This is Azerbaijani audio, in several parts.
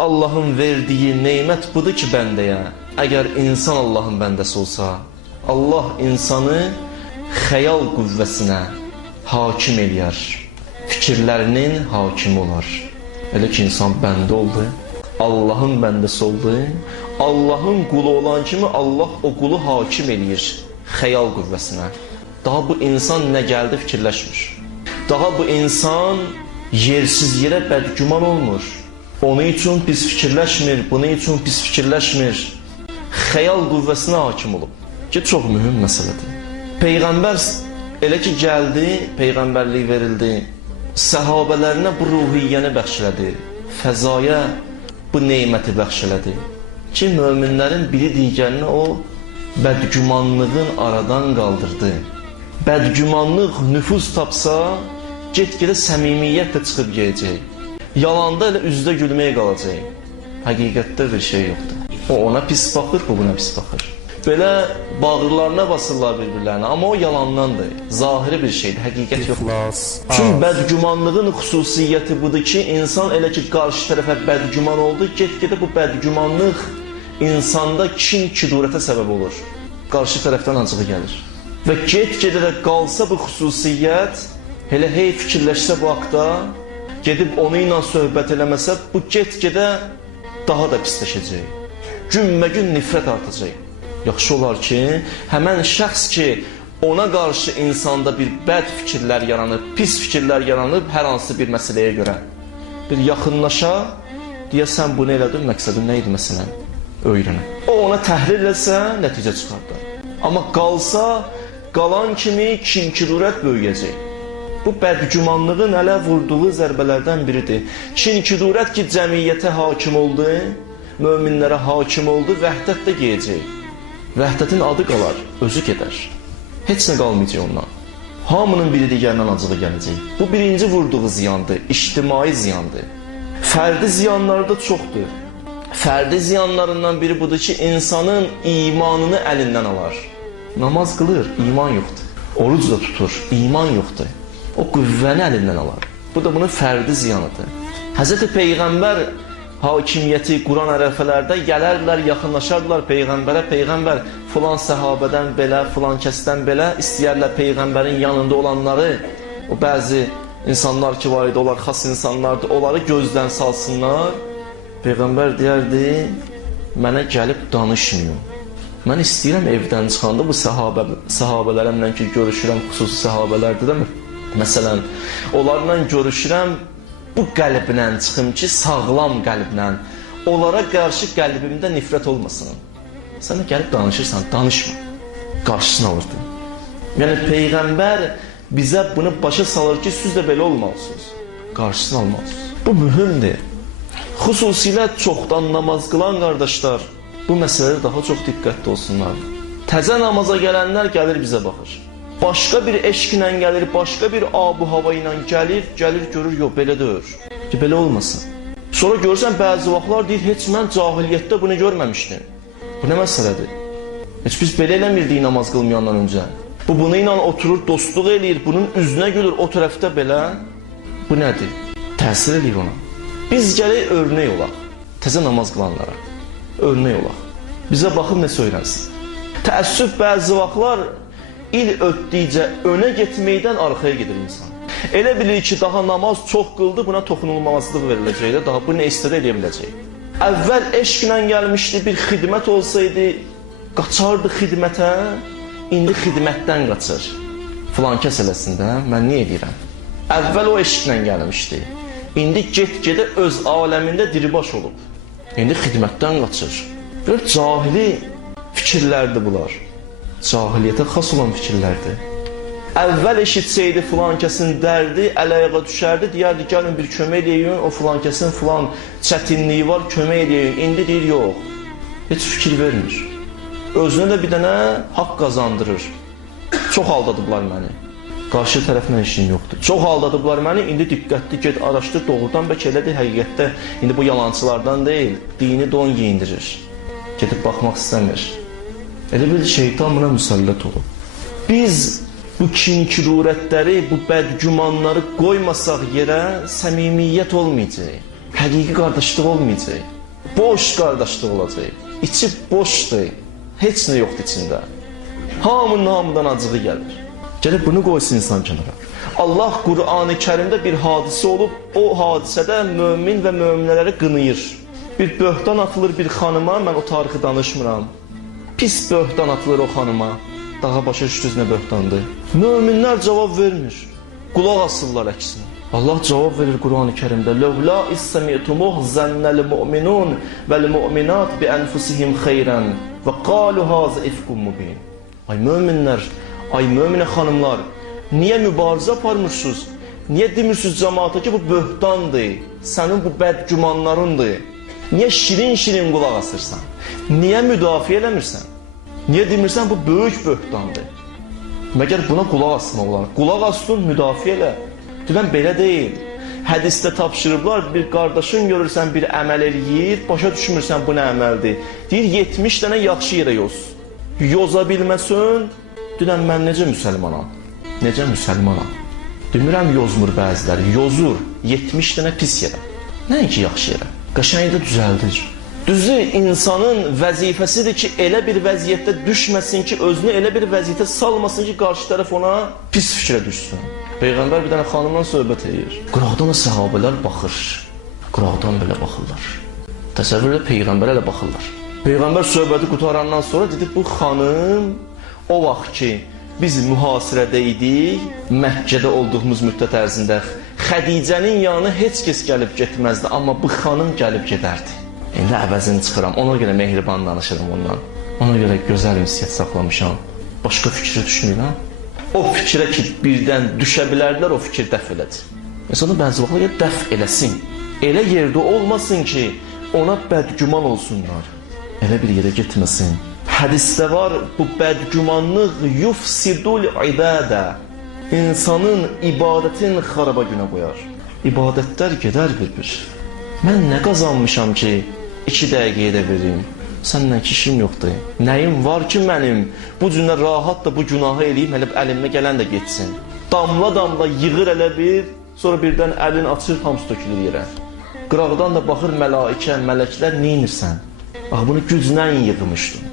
Allah'ın verdiği nemət budur ki bəndəyə. Əgər insan Allah'ın bəndəsi olsa, Allah insanı xəyal qüvvəsinə hakim eləyər. Fikirlərinin hakimi olar. Elə ki insan bəndə oldu, Allah'ın bəndəsi oldu. Allah'ın qulu olan kimi Allah o qulu hakim eləyir xəyal qüvvəsinə. Daha bu insan nə gəldi fikirləşmir. Daha bu insan yersiz yerə bədgüman olmur. Onun üçün pis fikirləşmir, bunun üçün pis fikirləşmir. Xəyal qüvvəsinə hakim olub. Ki, çox mühüm məsələdir. Peyğəmbər elə ki gəldi, peyğəmbərlik verildi. Səhabələrinə bu ruhiyyəni bəxş elədi. Fəzaya bu neyməti bəxş elədi. Ki, möminlərin biri digərini o bədgümanlığın aradan qaldırdı. Bədgümanlıq nüfuz tapsa, get-gedə səmimiyyətlə çıxıb gələcək. Yalanda elə üzdə gülməyə qalacaq. Həqiqətdə bir şey yoxdur. O ona pis baxır, bu buna pis baxır. Belə bağırlarına basırlar bir-birlərinə, amma o yalandandır. Zahiri bir şeydir, həqiqət yoxdur. Çünki bədgümanlığın xüsusiyyəti budur ki, insan elə ki qarşı tərəfə bədgüman oldu, get-gedə bu bədgümanlıq insanda kin-kidurətə səbəb olur. Qarşı tərəfdən acığı gəlir. Və get-gedə də qalsa bu xüsusiyyət, elə hey fikirləşsə bu haqda, gedib onu ilə söhbət eləməsə, bu get-gedə daha da pisləşəcək. Günmə-gün nifrət artacaq. Yaxşı olar ki, həmən şəxs ki, ona qarşı insanda bir bəd fikirlər yaranıb, pis fikirlər yaranıb hər hansı bir məsələyə görə bir yaxınlaşa, deyəsən bunu elədin, məqsədin nə idi məsələn? Öyrənə. O ona təhlil etsə, nəticə çıxardır. Amma qalsa, qalan kimi kin-kidurət böyüyəcək. Bu bədgümanlığın ələ vurduğu zərbələrdən biridir. Kin-kidurət ki, cəmiyyətə hakim oldu, möminlərə hakim oldu, vəhdət də geyəcək. Vəhdətin adı qalar, özü gedər. Heç nə qalmayacaq ondan. Hamının biri digərindən acığı gələcək. Bu birinci vurduğu ziyandır, ictimai ziyandır. Fərdi ziyanları da çoxdur. Fərdi ziyanlarından biri budur ki, insanın imanını əlindən alar. Namaz qılır, iman yoxdur. Oruc da tutur, iman yoxdur. O qüvvəni əlindən alar. Bu da bunun fərdi ziyanıdır. Həzrəti Peyğəmbər hakimiyyəti Quran ərəfələrdə gələrlər, yaxınlaşardılar Peyğəmbərə. Peyğəmbər filan səhabədən belə, filan kəsdən belə istəyərlər Peyğəmbərin yanında olanları, o bəzi insanlar ki var idi, onlar xas insanlardır, onları gözdən salsınlar. Peyğəmbər deyərdi, mənə gəlib danışmıyor. Mən istəyirəm evdən çıxanda bu səhabələrimlə ki görüşürəm, xüsusi səhabələrdir də məsələn, onlarla görüşürəm, bu qəlblə çıxım ki, sağlam qəlblə, onlara qarşı qəlbimdə nifrət olmasın. Sən də gəlib danışırsan, danışma. Qarşısını alırdın. Yəni, Peyğəmbər bizə bunu başa salır ki, siz də belə olmalısınız. Qarşısını almalısınız. Bu mühümdir. Xüsusilə çoxdan namaz qılan qardaşlar, bu məsələdə daha çox diqqətli olsunlar. Təzə namaza gələnlər gəlir bizə baxır. Başqa bir eşqlə gəlir, başqa bir abu-hava ilə gəlir, görür, yox, belə deyir. Ki, belə olmasın. Sonra görürsən, bəzi vaxtlar deyir, heç mən cahiliyyətdə bunu görməmişdim. Bu nə məsələdir? Heç biz belə eləmirdik namaz qılmayandan öncə. Bu, bunu ilə oturur, dostluq eləyir, bunun üzünə gülür, o tərəfdə belə. Bu nədir? Təsir eləyir ona. Biz gələk örnək olaq, təzə namaz qılanlara. Örnək olaq. Bizə baxıb nə söylənsin? Təəssüf bəzi vaxtlar il ötdükcə önə getməkdən arxaya gedir insan. Elə bilir ki, daha namaz çox qıldı, buna toxunulmazlıq veriləcək də, daha bu nə istədə eləyə biləcək. Əvvəl eşqlə gəlmişdi, bir xidmət olsaydı, qaçardı xidmətə, indi xidmətdən qaçır. Filan kəs eləsində, mən niyə edirəm? Əvvəl o eşqlə gəlmişdi, indi get-gedə öz aləmində diribaş olub. İndi xidmətdən qaçır. Bir cahili fikirlərdir bunlar. Cahiliyyətə xas olan fikirlərdir. Əvvəl eşitsəydi filan kəsin dərdi, əl-ayağa düşərdi, deyərdi, gəlin bir kömək edəyin, o filan kəsin filan çətinliyi var, kömək edəyin. İndi deyir, yox, heç fikir vermir. Özünə də bir dənə haqq qazandırır. Çox aldadıblar məni. Qarşı tərəflə işin yoxdur. Çox aldadıblar məni, indi diqqətli get, araşdır, doğrudan bəlkə elədir, həqiqətdə indi bu yalancılardan deyil, dini don giyindirir. Gedib baxmaq istəmir. Elə bir şeytan buna müsəllət olub. Biz bu kin-kidurətləri, bu bədgümanları qoymasaq yerə səmimiyyət olmayacaq. Həqiqi qardaşlıq olmayacaq. Boş qardaşlıq olacaq. İçi boşdur. Heç nə yoxdur içində. Hamının hamıdan acığı gəlir. Gəlib bunu qoysun insan kənara. Allah Qur'an-ı Kərimdə bir hadisə olub, o hadisədə mömin və möminələri qınayır. Bir böhtan atılır bir xanıma, mən o tarixi danışmıram. Pis böhtan atılır o xanıma. Daha başa düşdünüz nə böhtandır. Möminlər cavab vermir. Qulaq asırlar əksinə. Allah cavab verir Qur'an-ı Kərimdə. Lövla istəmi'tumuh zənnəl mu'minun vəl mu'minat bi ənfusihim xeyrən və qalu hazə ifkum mubin. Ay möminlər, ay möminə xanımlar, niyə mübarizə aparmırsınız? Niyə demirsiniz cəmaata ki bu böhtandır, sənin bu bədgümanlarındır? Niyə şirin-şirin qulaq asırsan? Niyə müdafiə eləmirsən? Niyə demirsən bu böyük böhtandır? Məgər buna qulaq asmaq olar. Qulaq asdın, müdafiə elə. Deyilən belə deyil. Hədisdə tapşırıblar, bir qardaşın görürsən bir əməl eləyir, başa düşmürsən bu nə əməldir. Deyir 70 dənə yaxşı yerə yoz. Yoza bilməsin, deyilən mən necə müsəlmanam? Necə müsəlmanam? Demirəm yozmur bəziləri, yozur 70 dənə pis yerə. Nəinki yaxşı yerə? Qəşəngdə düzəldir. Düzü insanın vəzifəsidir ki, elə bir vəziyyətdə düşməsin ki, özünü elə bir vəziyyətə salmasın ki, qarşı tərəf ona pis fikrə düşsün. Peyğəmbər bir dənə xanımdan söhbət edir. Qıraqdan səhabələr baxır. Qıraqdan belə baxırlar. Təsəvvürlə Peyğəmbərə elə baxırlar. Peyğəmbər söhbəti qutarandan sonra dedi, bu xanım o vaxt ki, biz mühasirədə idik, Məkkədə olduğumuz müddət ərzində Xədicənin yanına heç kəs gəlib getməzdi, amma bu xanım gəlib gedərdi. İndi əvəzini çıxıram, ona görə mehriban danışırım ondan. Ona görə gözəl ünsiyyət saxlamışam. Başqa fikri düşünürəm. O fikrə ki, birdən düşə bilərdilər, o fikir dəf elədir. İnsanı bəzi vaxtlar dəf eləsin. Elə yerdə olmasın ki, ona bədgüman olsunlar. Elə bir yerə getməsin. Hədisdə var, bu bədgümanlıq yufsidul ibadə. İnsanın ibadətin xaraba günə qoyar. İbadətlər gedər bir-bir. Mən nə qazanmışam ki, 2 dəqiqəyə də verim. Səndən ki işim yoxdur. Nəyim var ki mənim? Bu cürlə rahat da bu günahı eləyim, hələ əlimə gələn də getsin. Damla-damla yığır elə bir, sonra birdən əlin açır, hamısı tökülür yerə. Qıraqdan da baxır mələikə, mələklər, neynirsən? Bax, bunu güclə yığmışdın.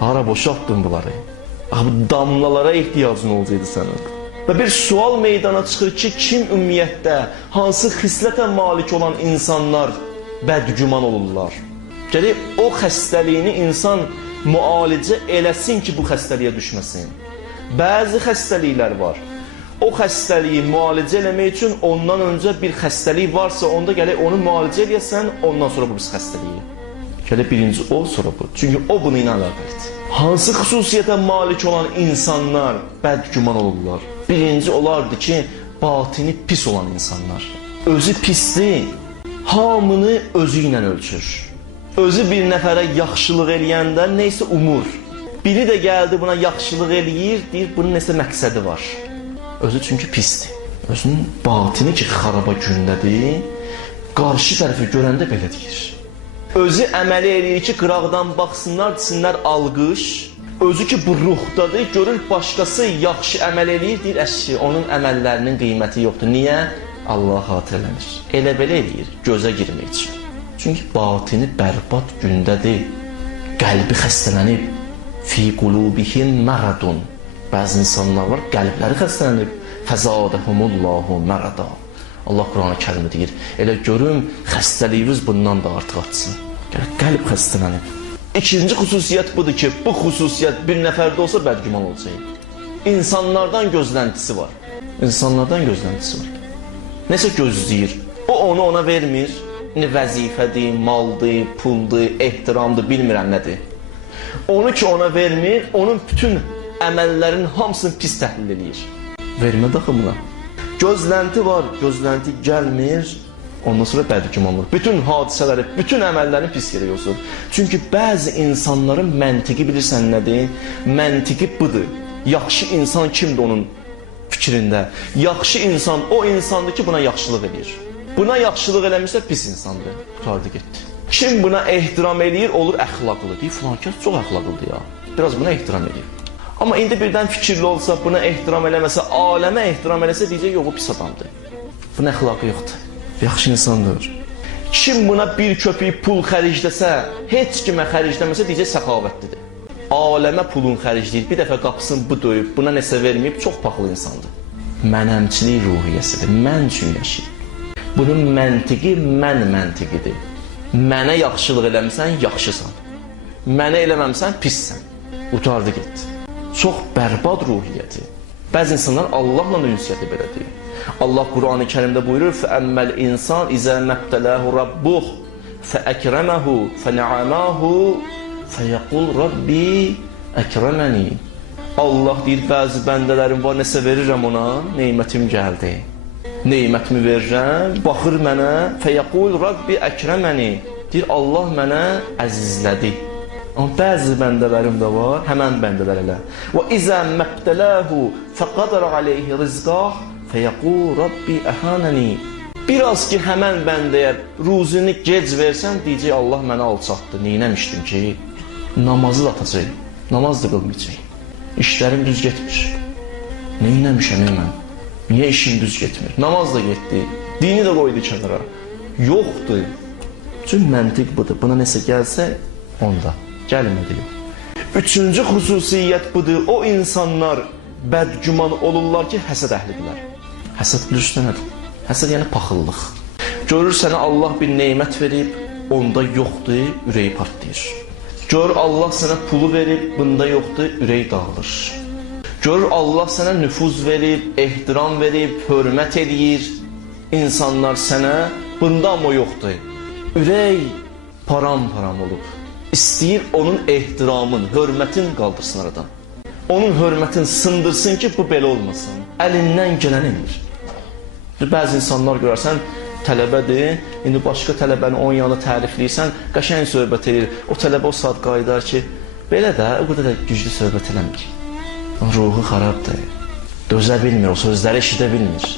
Hara boşaltdın bunları? Bax, bu damlalara ehtiyacın olacaqdı sənin. Və bir sual meydana çıxır ki, kim ümumiyyətdə, hansı xislətə malik olan insanlar bədgüman olurlar? Gələk, o xəstəliyini insan müalicə eləsin ki, bu xəstəliyə düşməsin. Bəzi xəstəliklər var. O xəstəliyi müalicə eləmək üçün ondan öncə bir xəstəlik varsa, onda gələk onu müalicə eləyəsən, ondan sonra bu biz xəstəliyi. Gələk, birinci o, sonra bu. Çünki o bunu ilə əlaqəlidir. Hansı xüsusiyyətə malik olan insanlar bədgüman olurlar? Birinci olardı ki, batini pis olan insanlar. Özü pisdir, hamını özü ilə ölçür. Özü bir nəfərə yaxşılıq eləyəndə neysə umur. Biri də gəldi buna yaxşılıq eləyir, deyir, bunun nəsə məqsədi var. Özü çünki pisdir. Özünün batini ki, xaraba gündədir, qarşı tərəfi görəndə belə deyir. Özü əməli eləyir ki, qıraqdan baxsınlar, desinlər alqış. Özü ki, bu ruhdadır, görür başqası yaxşı əməl eləyir, deyir, əşki, onun əməllərinin qiyməti yoxdur. Niyə? Allah xatırlənir. Elə belə eləyir, gözə girmək üçün. Çünki batini bərbad gündədir. Qəlbi xəstələnib. Fi qulubihim məradun. Bəzi insanlar var, qəlbləri xəstələnib. Fəzadəhumullahu mərada. Allah Qur'an-ı Kərimdə deyir, elə görüm xəstəliyiniz bundan da artıq açsın. Qəlb xəstələnib. İkinci xüsusiyyət budur ki, bu xüsusiyyət bir nəfərdə olsa bədgüman olacaq. İnsanlardan gözləntisi var. İnsanlardan gözləntisi var. Nəsə gözləyir. O onu ona vermir. Vəzifədir, maldır, puldur, ehtiramdır, bilmirəm nədir. Onu ki ona vermir, onun bütün əməllərin hamısını pis təhlil edir. Vermə daxımına. Gözlənti var, gözlənti gəlmir, ondan sonra bədgüman olur. Bütün hadisələri, bütün əməllərini pis yerə yoxsul. Çünki bəzi insanların məntiqi bilirsən nədir? Məntiqi budur. Yaxşı insan kimdir onun fikrində? Yaxşı insan o insandır ki, buna yaxşılıq edir. Buna yaxşılıq eləmirsə pis insandır. Qutardı getdi. Kim buna ehtiram eləyir, olur əxlaqlı. Deyir, filan kəs çox əxlaqlıdır ya. Biraz buna ehtiram eləyir. Amma indi birdən fikirli olsa, buna ehtiram eləməsə, aləmə ehtiram eləsə, deyəcək, yox, o pis adamdır. Bunun əxlaqı yoxdur. Yaxşı insandır. Kim buna bir köpük pul xərcləsə, heç kimə xərcləməsə deyəcək səxavətlidir. Aləmə pulun xərcləyir, bir dəfə qapısını bu döyüb, buna nəsə verməyib, çox paxılı insandır. Mənəmçilik ruhiyyəsidir, mən üçün yaşayır. Bunun məntiqi mən məntiqidir. Mənə yaxşılıq eləmirsən, yaxşısan. Mənə eləməmsən, pissən. Utardı getdi. Çox bərbad ruhiyyəti. Bəzi insanlar Allahla ünsiyyəti belədir. Allah Qur'an-ı Kərimdə buyurur: "Fəəmməl insan izə məbtələhu rabbuh fəəkrəməhu fənəamahu fəyəqul Rabbi əkrəməni." Allah deyir, bəzi bəndələrim var, nəsə verirəm ona, neymətim gəldi. Neymətimi verirəm, baxır mənə, fəyəqul Rabbi əkrəməni. Deyir, Allah mənə əzizlədi. Amma bəzi bəndələrim də var, həmən bəndələr elə. Və izə məbtələhu fəqadər aleyhi rizqah fəyəqul Rabbi əhanəni. Biraz ki, həmən bəndəyə ruzini gec versən, deyəcək, Allah mənə alçatdı. Neynəmişdim ki? Namazı da atacaq, namaz da qılmayacaq. İşlərim düz getmir. Neynəmişəm mən? Niyə işim düz getmir? Namaz da getdi, dini də qoydu kənara. Yoxdur. Çünki məntiq budur. Buna nəsə gəlsə, onda. Gəlmədi yox. Üçüncü xüsusiyyət budur. O insanlar bədgüman olurlar ki, həsəd əhlidirlər. Həsəd bilirsən nədir? Həsəd yəni paxıllıq. Görür sənə Allah bir neymət verib, onda yoxdur, ürəyi partlayır. Gör Allah sənə pulu verib, bunda yoxdur, ürək dağılır. Görür Allah sənə nüfuz verib, ehtiram verib, hörmət edir. İnsanlar sənə, bunda amma yoxdur. Ürək param-param olub. İstəyir onun ehtiramın, hörmətin qaldırsın aradan. Onun hörmətin sındırsın ki, bu belə olmasın. Əlindən gələn edir. Bəzi insanlar görərsən, tələbədir, indi başqa tələbəni onun yanında tərifləyirsən, qəşəng söhbət edir. O tələbə o saat qaydar ki, belə də, o qədər də güclü söhbət eləmir. Ruhu xarabdır, dözə bilmir, o sözləri eşidə bilmir.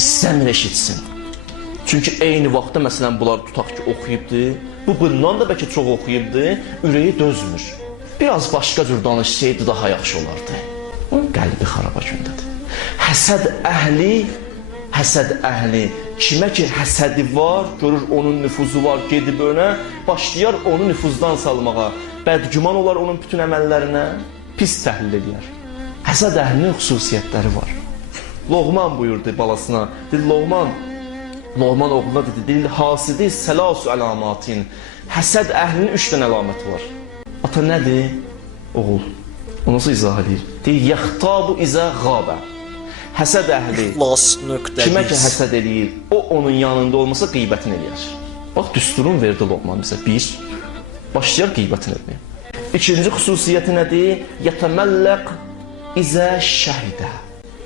İstəmir eşitsin. Çünki eyni vaxtda, məsələn, bunlar tutaq ki, oxuyubdur, bu bundan da bəlkə çox oxuyubdur, ürəyi dözmür. Biraz başqa cür danışsaydı daha yaxşı olardı. Onun qəlbi xaraba gündədir. Həsəd əhli, kimə ki həsədi var, görür onun nüfuzu var, gedib önə, başlayar onu nüfuzdan salmağa. Bədgüman olar onun bütün əməllərinə, pis təhlil edir. Həsəd əhlinin xüsusiyyətləri var. Loğman buyurdu balasına, dedi, Loğman oğluna dedi, hasidi səlasu əlamatin. Həsəd əhlinin 3 dənə əlaməti var. Ata nədir? Oğul. O nasıl izah edir? Deyir, yəxtabu izə qabə. Həsəd əhli, kimə ki həsəd edir, o onun yanında olmasa qeybətini eləyər. Bax, düsturun verdi Loğman bizə. Bir, başlayar qeybətini etməyə. İkinci xüsusiyyəti nədir? Yətəməlləq izə şəhidə.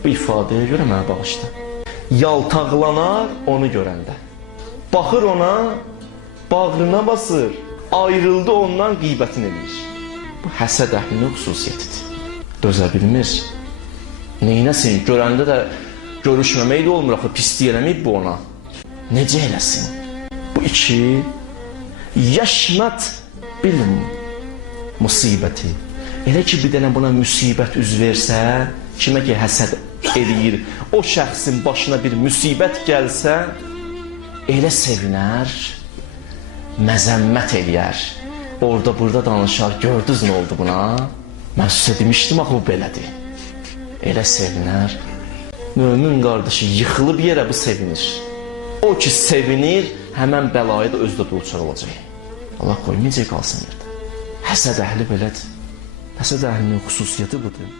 Bu ifadəyə görə mənə bağışda. Yaltaqlanar onu görəndə. Baxır ona, bağrına basır, ayrıldı ondan qeybətini eləyir. Bu həsəd əhlinin xüsusiyyətidir. Dözə bilmir. Neynəsin? Görəndə də görüşməmək də olmur, axı pislik eləməyib bu ona. Necə eləsin? Bu iki, yəşmət bil musibəti. Elə ki, bir dənə buna müsibət üz versə, kimə ki həsəd eləyir, o şəxsin başına bir müsibət gəlsə, elə sevinər, məzəmmət eləyər. Orada, burada danışar, gördünüz nə oldu buna? Mən sizə demişdim, axı bu belədir. Elə sevinər. Mömin qardaşı yıxılıb yerə bu sevinir. O ki sevinir, həmən bəlayı da özdə dulçar olacaq. Allah qoymayacaq qalsın yerdə. Həsəd əhli belədir. Həsəd əhlinin xüsusiyyəti budur.